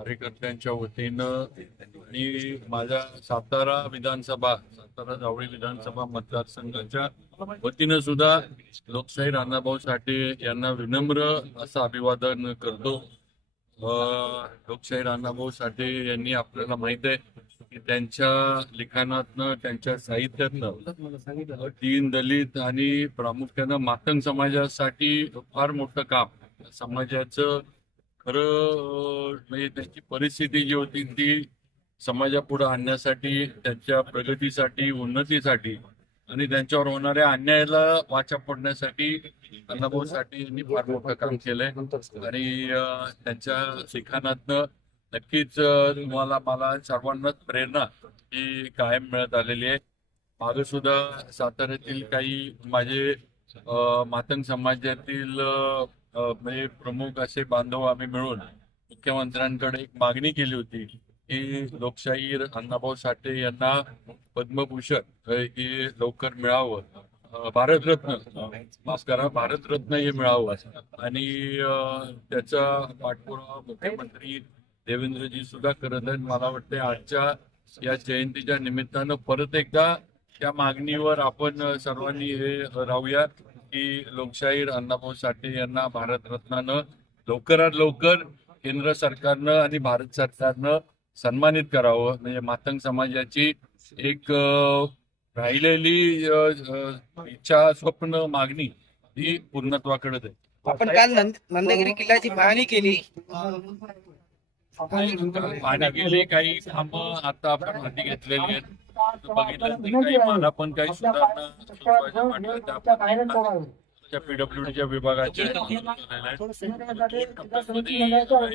कार्यकर्त्यांच्या वतीनं आणि माझ्या सातारा विधानसभा सातारा जावळी विधानसभा मतदारसंघाच्या वतीनं सुद्धा लोकशाही राणाभाऊ साठे यांना विनम्र असं अभिवादन करतो. लोकशाही राणाभाऊ साठे यांनी आपल्याला माहीत आहे की त्यांच्या लिखाणातनं त्यांच्या साहित्यातनं दीन दलित आणि प्रामुख्यानं मातंग समाजासाठी फार मोठं काम. समाजाचं खरं आणि त्यांची परिस्थिती जी होती ती समाजापुढे आणण्यासाठी त्यांच्या प्रगतीसाठी उन्नतीसाठी आणि त्यांच्यावर होणाऱ्या अन्यायाला वाचा फोडण्यासाठी अण्णाभाऊ साठे यांनी फार मोठं काम केलंय. आणि त्यांच्या लिखाणातनं नक्कीच तुम्हाला मला सर्वांनाच प्रेरणा ही कायम मिळत आलेली आहे. मागे सुद्धा साताऱ्यातील काही माझे मातंग समाजातील म्हणजे प्रमुख असे बांधव आम्ही मिळून मुख्यमंत्र्यांकडे एक मागणी केली होती की लोकशाही अण्णाभाऊ साठे यांना पद्मभूषण हे लवकर मिळावं. भारतरत्न माफ करा भारतरत्न हे मिळावं. आणि त्याचा पाठपुरावा मुख्यमंत्री देवेंद्रजी सुद्धा करत आहेत. मला वाटते आजच्या या जयंतीच्या निमित्तानं परत एकदा त्या मागणीवर आपण सर्वांनी हे राहूया की लोकशाहीर अण्णाभाऊ साठे यांना भारतरत्नानं लवकरात लवकर केंद्र सरकारनं आणि भारत सरकारनं सन्मानित करावं. म्हणजे मातंग समाजाची एक राहिलेली इच्छा स्वप्न मागणी ही पूर्णत्वाकडे जाईल आपण काल नंद नंदगिरी किल्ल्याची पाहणी केली. पाणी गेले काही कामं आता आपण हाती घेतलेली आहेत. बघितलं काही मला पण काही सुधारणा त्या पीडब्ल्यूडीच्या विभागाच्या किल्ल्याचं